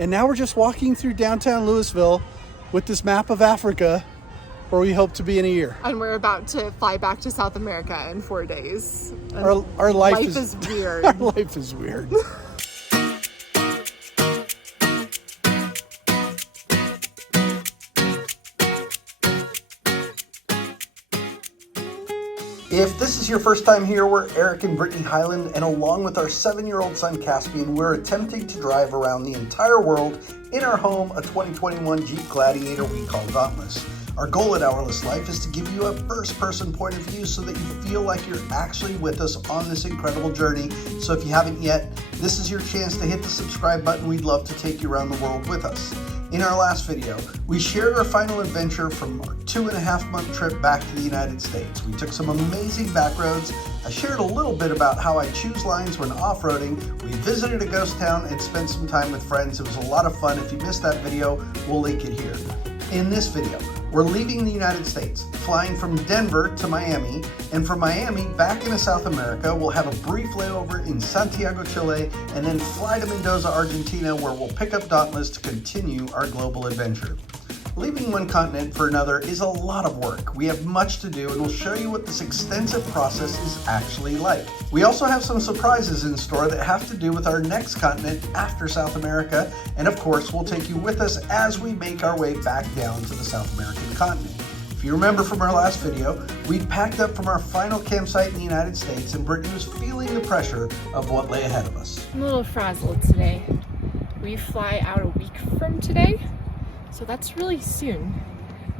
And now we're just walking through downtown Louisville with this map of Africa where we hope to be in a year. And we're about to fly back to South America in 4 days. Our life is weird. Our life is weird. If this is your first time here, we're Eric and Brittany Highland, and along with our 7-year-old son Caspian, we're attempting to drive around the entire world in our home, a 2021 Jeep Gladiator we call Dauntless. Our goal at Hourless Life is to give you a first-person point of view so that you feel like you're actually with us on this incredible journey. So if you haven't yet, this is your chance to hit the subscribe button. We'd love to take you around the world with us. In our last video, we shared our final adventure from our 2.5-month trip back to the United States. We took some amazing back roads. I shared a little bit about how I choose lines when off-roading. We visited a ghost town and spent some time with friends. It was a lot of fun. If you missed that video, we'll link it here. In this video, we're leaving the United States, flying from Denver to Miami, and from Miami back into South America. We'll have a brief layover in Santiago, Chile, and then fly to Mendoza, Argentina, where we'll pick up Dauntless to continue our global adventure. Leaving one continent for another is a lot of work. We have much to do, and we'll show you what this extensive process is actually like. We also have some surprises in store that have to do with our next continent after South America, and of course, we'll take you with us as we make our way back down to the South American continent. If you remember from our last video, we packed up from our final campsite in the United States, and Brittany was feeling the pressure of what lay ahead of us. I'm a little frazzled today. We fly out a week from today. So that's really soon,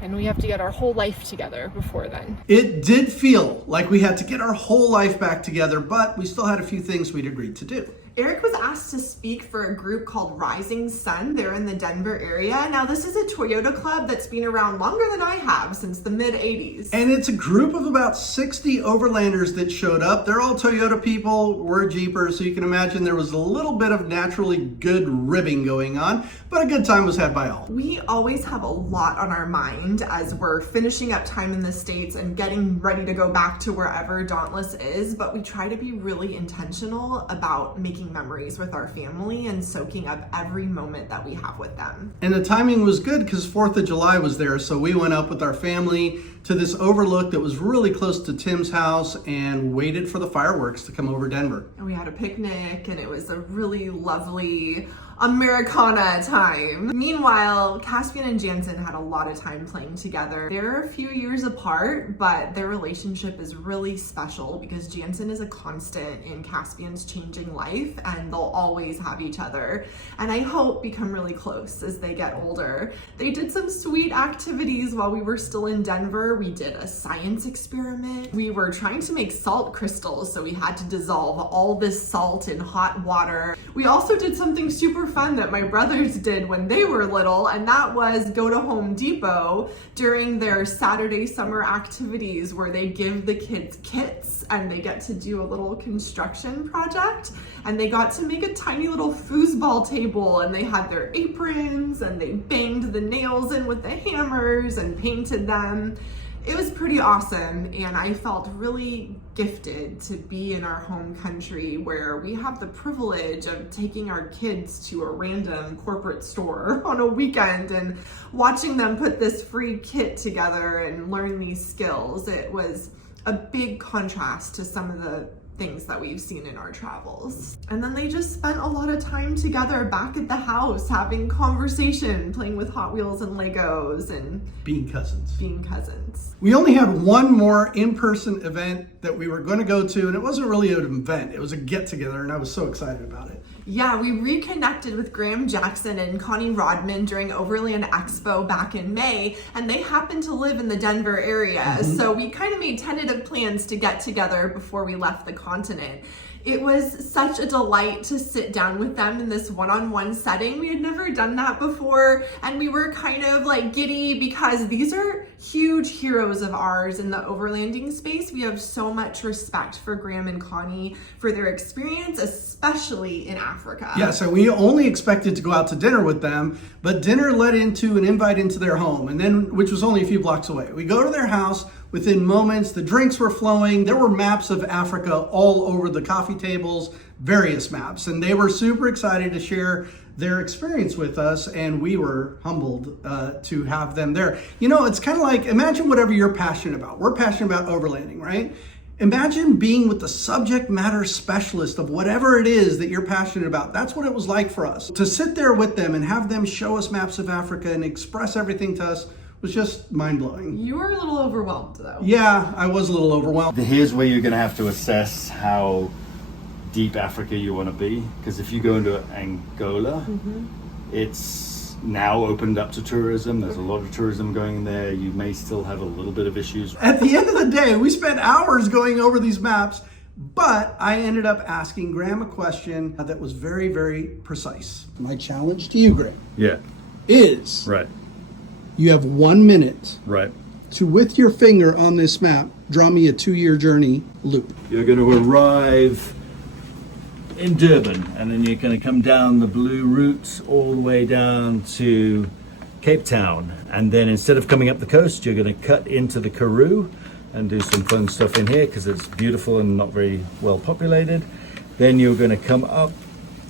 and we have to get our whole life together before then. It did feel like we had to get our whole life back together, but we still had a few things we'd agreed to do. Eric was asked to speak for a group called Rising Sun. They're in the Denver area. Now, this is a Toyota club that's been around longer than I have, since the mid-'80s. And it's a group of about 60 overlanders that showed up. They're all Toyota people. We're Jeepers, so you can imagine there was a little bit of naturally good ribbing going on, but a good time was had by all. We always have a lot on our mind as we're finishing up time in the States and getting ready to go back to wherever Dauntless is, but we try to be really intentional about making memories with our family and soaking up every moment that we have with them. And the timing was good because 4th of July was there, so we went up with our family to this overlook that was really close to Tim's house and waited for the fireworks to come over Denver. And we had a picnic, and it was a really lovely Americana time. Meanwhile, Caspian and Jansen had a lot of time playing together. They're a few years apart, but their relationship is really special because Jansen is a constant in Caspian's changing life, and they'll always have each other, and I hope become really close as they get older. They did some sweet activities while we were still in Denver. We did a science experiment. We were trying to make salt crystals, so we had to dissolve all this salt in hot water. We also did something super fun that my brothers did when they were little, and that was go to Home Depot during their Saturday summer activities where they give the kids kits and they get to do a little construction project, and they got to make a tiny little foosball table, and they had their aprons and they banged the nails in with the hammers and painted them. It was pretty awesome, and I felt really gifted to be in our home country where we have the privilege of taking our kids to a random corporate store on a weekend and watching them put this free kit together and learn these skills. It was a big contrast to some of the things that we've seen in our travels. And then they just spent a lot of time together back at the house, having conversation, playing with Hot Wheels and Legos, and being cousins. We only had one more in-person event that we were going to go to, and it wasn't really an event, it was a get-together, and I was so excited about it. Yeah, we reconnected with Graham Jackson and Connie Rodman during Overland Expo back in May, and they happen to live in the Denver area. So we kind of made tentative plans to get together before we left the continent. It was such a delight to sit down with them in this one-on-one setting. We had never done that before, and we were kind of like giddy because these are huge heroes of ours in the overlanding space. We have so much respect for Graham and Connie for their experience, especially in Africa. Yeah, so we only expected to go out to dinner with them, but dinner led into an invite into their home, and then which was only a few blocks away. We go to their house. Within moments, the drinks were flowing. There were maps of Africa all over the coffee tables. various maps, and they were super excited to share their experience with us, and we were humbled to have them there. You know, it's kind of like, imagine whatever you're passionate about. We're passionate about overlanding, right? Imagine being with the subject matter specialist of whatever it is that you're passionate about. That's what it was like for us. To sit there with them and have them show us maps of Africa and express everything to us was just mind-blowing. You were a little overwhelmed though. Yeah, I was a little overwhelmed. Here's where you're going to have to assess how deep Africa you want to be, because if you go into Angola, it's now opened up to tourism. There's a lot of tourism going in there. You may still have a little bit of issues. At the end of the day, we spent hours going over these maps, but I ended up asking Graham a question that was very, very precise. My challenge to you, Graham, is Right. you have 1 minute Right. to, with your finger on this map, draw me a 2-year journey loop. You're going to arrive in Durban, and then you're going to come down the blue route all the way down to Cape Town, and then instead of coming up the coast, you're going to cut into the Karoo and do some fun stuff in here because it's beautiful and not very well populated. Then you're going to come up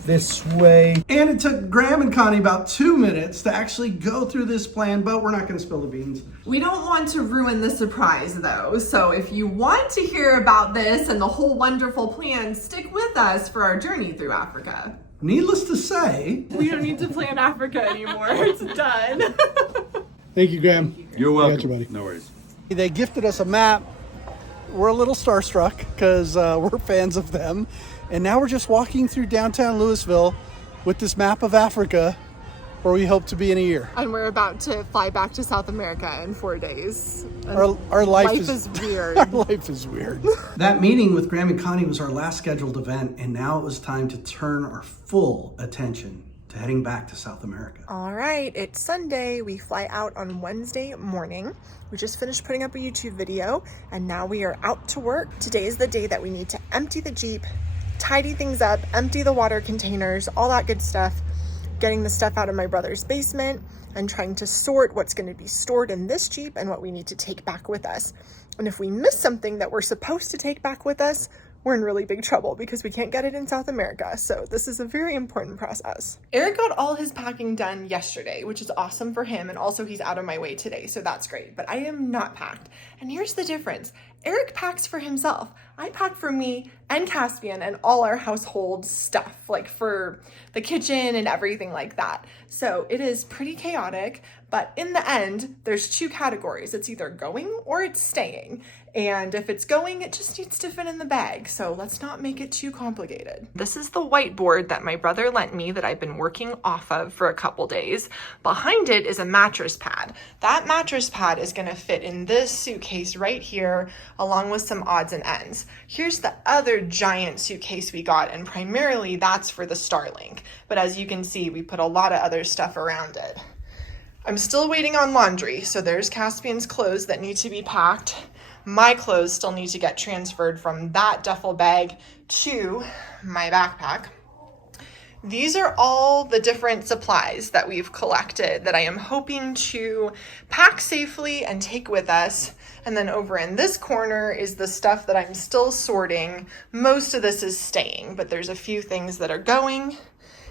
this way. And it took Graham and Connie about 2 minutes to actually go through this plan, but we're not going to spill the beans. We don't want to ruin the surprise though, so if you want to hear about this and the whole wonderful plan, stick with us for our journey through Africa. Needless to say, We don't need to plan Africa anymore. It's done. thank you, Graham. You're welcome. Gotcha, buddy. No worries. They gifted us a map. We're a little starstruck because we're fans of them. And now we're just walking through downtown Louisville with this map of Africa where we hope to be in a year. And we're about to fly back to South America in 4 days. And Our life is weird. Our life is weird. That meeting with Graham and Connie was our last scheduled event, and now it was time to turn our full attention to heading back to South America. All right, it's Sunday. We fly out on Wednesday morning. We just finished putting up a YouTube video, and now we are out to work. Today is the day that we need to empty the Jeep, tidy things up, empty the water containers, all that good stuff, getting the stuff out of my brother's basement and trying to sort what's going to be stored in this Jeep and what we need to take back with us. And if we miss something that we're supposed to take back with us, we're in really big trouble because we can't get it in South America. So this is a very important process. Eric got all his packing done yesterday, which is awesome for him. And also he's out of my way today, so that's great. But I am not packed. And here's the difference. Eric packs for himself. I pack for me and Caspian and all our household stuff, like for the kitchen and everything like that. So it is pretty chaotic, but in the end, there's 2 categories. It's either going or it's staying. And if it's going, it just needs to fit in the bag. So let's not make it too complicated. This is the whiteboard that my brother lent me that I've been working off of for a couple days. Behind it is a mattress pad. That mattress pad is gonna fit in this suitcase right here, along with some odds and ends. Here's the other giant suitcase we got, and primarily that's for the Starlink. But as you can see, we put a lot of other stuff around it. I'm still waiting on laundry, so there's Caspian's clothes that need to be packed. My clothes still need to get transferred from that duffel bag to my backpack. These are all the different supplies that we've collected that I am hoping to pack safely and take with us. And then over in this corner is the stuff that I'm still sorting. Most of this is staying, but there's a few things that are going.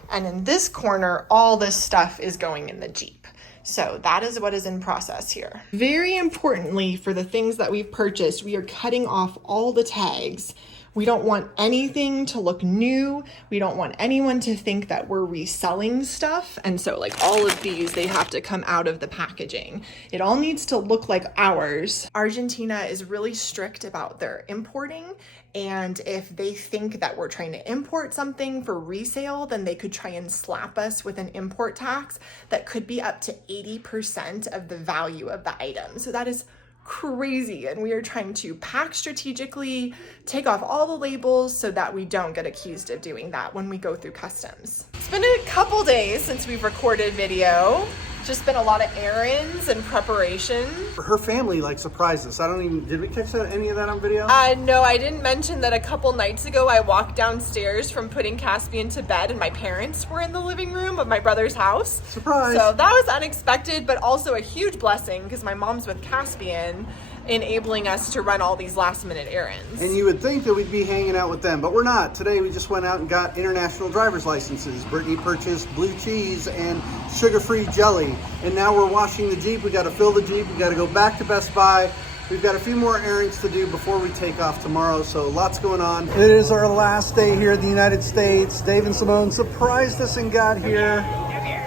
And in this corner, all this stuff is going in the Jeep. So that is what is in process here. Very importantly, for the things that we've purchased, we are cutting off all the tags. We don't want anything to look new. We don't want anyone to think that we're reselling stuff. And so like all of these, they have to come out of the packaging. It all needs to look like ours. Argentina is really strict about their importing. And if they think that we're trying to import something for resale, then they could try and slap us with an import tax that could be up to 80% of the value of the item. So that is crazy, and we are trying to pack strategically, take off all the labels so that we don't get accused of doing that when we go through customs. It's been a couple days since we've recorded video. Just been a lot of errands and preparation. Her family like surprised us. Did we catch any of that on video? No, I didn't mention that a couple nights ago I walked downstairs from putting Caspian to bed and my parents were in the living room of my brother's house. Surprise. So that was unexpected, but also a huge blessing because my mom's with Caspian enabling us to run all these last minute errands. And you would think that we'd be hanging out with them, but we're not. Today we just went out and got international driver's licenses. Brittany purchased blue cheese and sugar-free jelly. And now we're washing the Jeep. We got to fill the Jeep. We got to go back to Best Buy. We've got a few more errands to do before we take off tomorrow, so lots going on. It is our last day here in the United States. Dave and Simone surprised us and got here,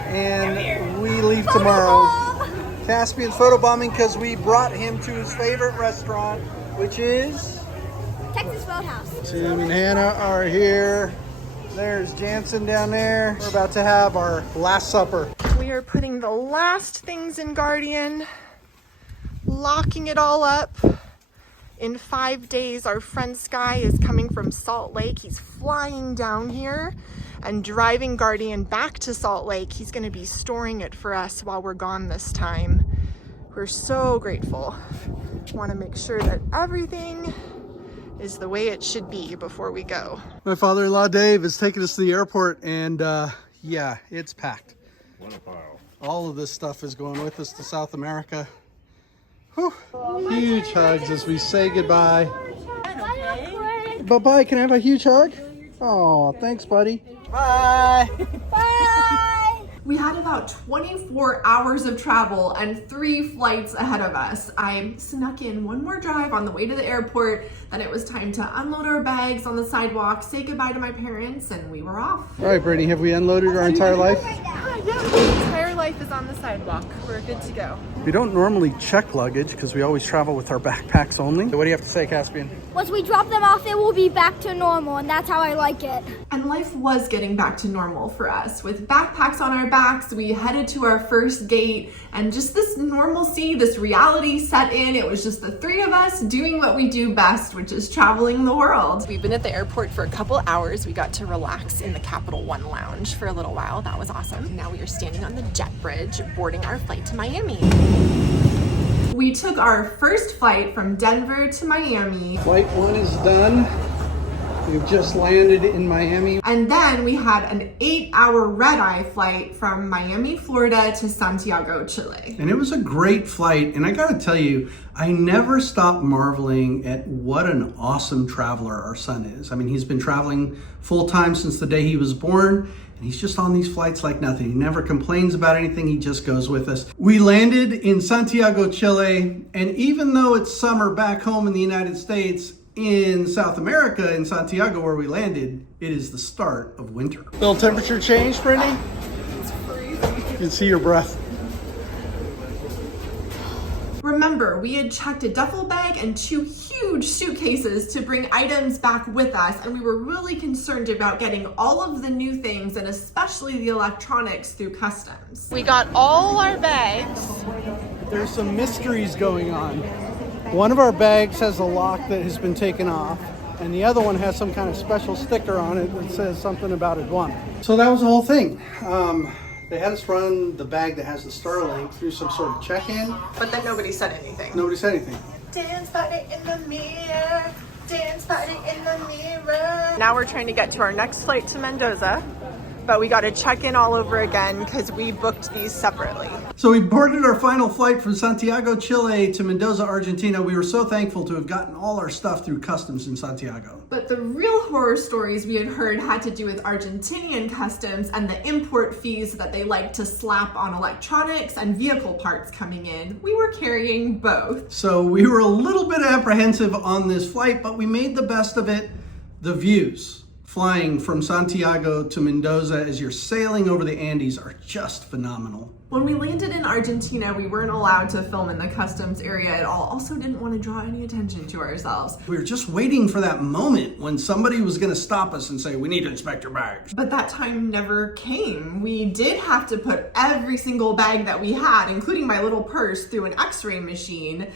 and we leave tomorrow. Caspian's photobombing because we brought him to his favorite restaurant, which is Texas Roadhouse. Tim and Hannah are here. There's Jansen down there. We're about to have our last supper. We are putting the last things in Guardian, locking it all up. In 5 days, our friend Sky is coming from Salt Lake. He's flying down here and driving Guardian back to Salt Lake. He's going to be storing it for us while we're gone this time. We're so grateful. Want to make sure that everything is the way it should be before we go. My father-in-law Dave is taking us to the airport, and yeah, it's packed. What a pile. All of this stuff is going with us to South America. Whew. Huge hugs as we say goodbye. Bye-bye. Can I have a huge hug? Oh, thanks, buddy. Bye. Bye. We had about 24 hours of travel and 3 flights ahead of us. I snuck in one more drive on the way to the airport. Then it was time to unload our bags on the sidewalk, say goodbye to my parents, and we were off. All right, Brittany, have we unloaded our entire life? Yeah, the entire life is on the sidewalk. We're good to go. We don't normally check luggage because we always travel with our backpacks only. So what do you have to say, Caspian? Once we drop them off, it will be back to normal, and that's how I like it. And life was getting back to normal for us. With backpacks on our backs, we headed to our first gate, and just this normalcy, this reality set in. It was just the 3 of us doing what we do best, which is traveling the world. We've been at the airport for a couple hours. We got to relax in the Capital One lounge for a little while. That was awesome. Now we are standing on the jet bridge, boarding our flight to Miami. We took our first flight from Denver to Miami. Flight 1 is done. We've just landed in Miami. And then we had an 8-hour red-eye flight from Miami, Florida to Santiago, Chile. And it was a great flight. And I gotta tell you, I never stop marveling at what an awesome traveler our son is. I mean, he's been traveling full time since the day he was born. And he's just on these flights like nothing. He never complains about anything. He just goes with us. We landed in Santiago, Chile. And even though it's summer back home in the United States, in South America, in Santiago where we landed, it is the start of winter. Little temperature change, Brittany? It's freezing. You can see your breath. Remember, we had checked a duffel bag and 2 huge suitcases to bring items back with us, and we were really concerned about getting all of the new things and especially the electronics through customs. We got all our bags. There's some mysteries going on. One of our bags has a lock that has been taken off, and the other one has some kind of special sticker on it that says something about Iguana. So that was the whole thing. They had us run the bag that has the Starlink through some sort of check-in. But then nobody said anything. Nobody said anything. Dance party in the mirror. Dance party in the mirror. Now we're trying to get to our next flight to Mendoza, but we got to check in all over again because we booked these separately. So we boarded our final flight from Santiago, Chile to Mendoza, Argentina. We were so thankful to have gotten all our stuff through customs in Santiago. But the real horror stories we had heard had to do with Argentinian customs and the import fees that they like to slap on electronics and vehicle parts coming in. We were carrying both. So we were a little bit apprehensive on this flight, but we made the best of it. The views flying from Santiago to Mendoza as you're sailing over the Andes are just phenomenal. When we landed in Argentina, we weren't allowed to film in the customs area at all. Also didn't want to draw any attention to ourselves. We were just waiting for that moment when somebody was going to stop us and say, we need to inspect your bags. But that time never came. We did have to put every single bag that we had, including my little purse, through an x-ray machine.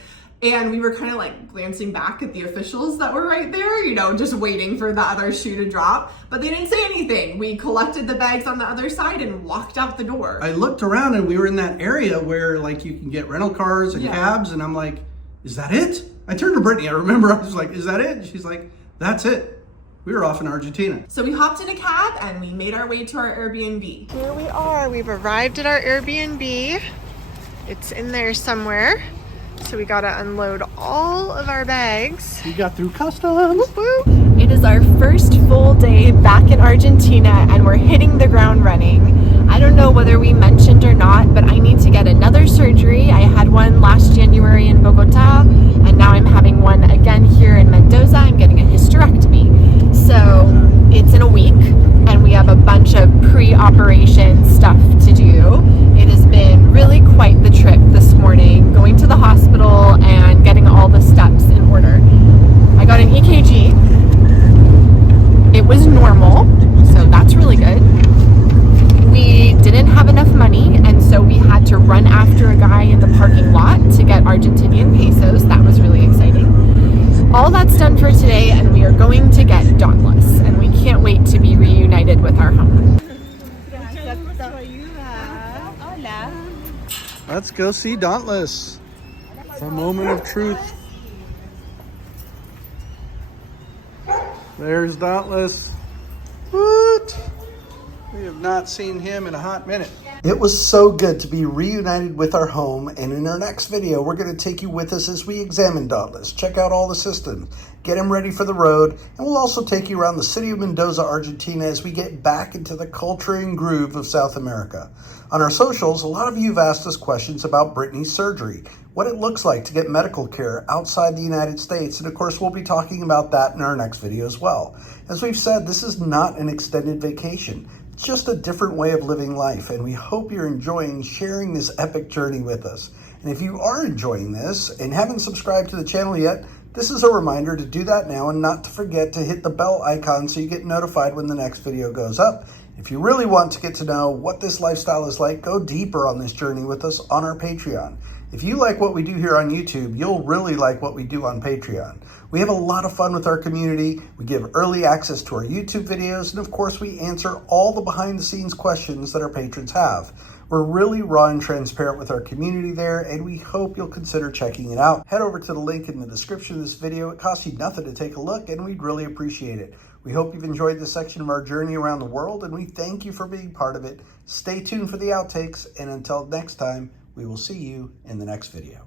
And we were kind of like glancing back at the officials that were right there, you know, just waiting for the other shoe to drop. But they didn't say anything. We collected the bags on the other side and walked out the door. I looked around and we were in that area where like you can get rental cars and cabs. And I'm like, is that it? I turned to Brittany. I remember I was like, is that it? And she's like, that's it. We were off in Argentina. So we hopped in a cab and we made our way to our Airbnb. Here we are. We've arrived at our Airbnb. It's in there somewhere. So we gotta unload all of our bags. You got through customs. Whoop, whoop. It is our first full day back in Argentina and we're hitting the ground running. I don't know whether we mentioned or not, but I need to get another surgery. I had one last January in Bogota, and now I'm having one again here in Mendoza. I'm getting a hysterectomy. So it's in a week, and we have a bunch of pre-operation stuff to do. It has been really quite the trip this morning, going to the hospital and getting all the steps in order. I got an EKG. It was normal, so that's really good. We didn't have enough money, and so we had to run after a guy in the parking lot to get Argentinian pesos. That was really exciting. All that's done for today, and we are going to get Dauntless, and we can't wait to be reunited with our home. Let's go see Dauntless. The moment of truth. There's Dauntless. What? We have not seen him in a hot minute. It was so good to be reunited with our home, and in our next video, we're going to take you with us as we examine Dauntless, check out all the systems, get him ready for the road, and we'll also take you around the city of Mendoza, Argentina as we get back into the culture and groove of South America. On our socials, a lot of you have asked us questions about Brittany's surgery, what it looks like to get medical care outside the United States, and of course we'll be talking about that in our next video as well. As we've said, this is not an extended vacation. It's just a different way of living life, and we hope you're enjoying sharing this epic journey with us. And if you are enjoying this and haven't subscribed to the channel yet, this is a reminder to do that now and not to forget to hit the bell icon so you get notified when the next video goes up. If you really want to get to know what this lifestyle is like, go deeper on this journey with us on our Patreon. If you like what we do here on YouTube, you'll really like what we do on Patreon. We have a lot of fun with our community. We give early access to our YouTube videos, and of course we answer all the behind the scenes questions that our patrons have. We're really raw and transparent with our community there, and we hope you'll consider checking it out. Head over to the link in the description of this video. It costs you nothing to take a look, and we'd really appreciate it. We hope you've enjoyed this section of our journey around the world, and we thank you for being part of it. Stay tuned for the outtakes, and until next time, we will see you in the next video.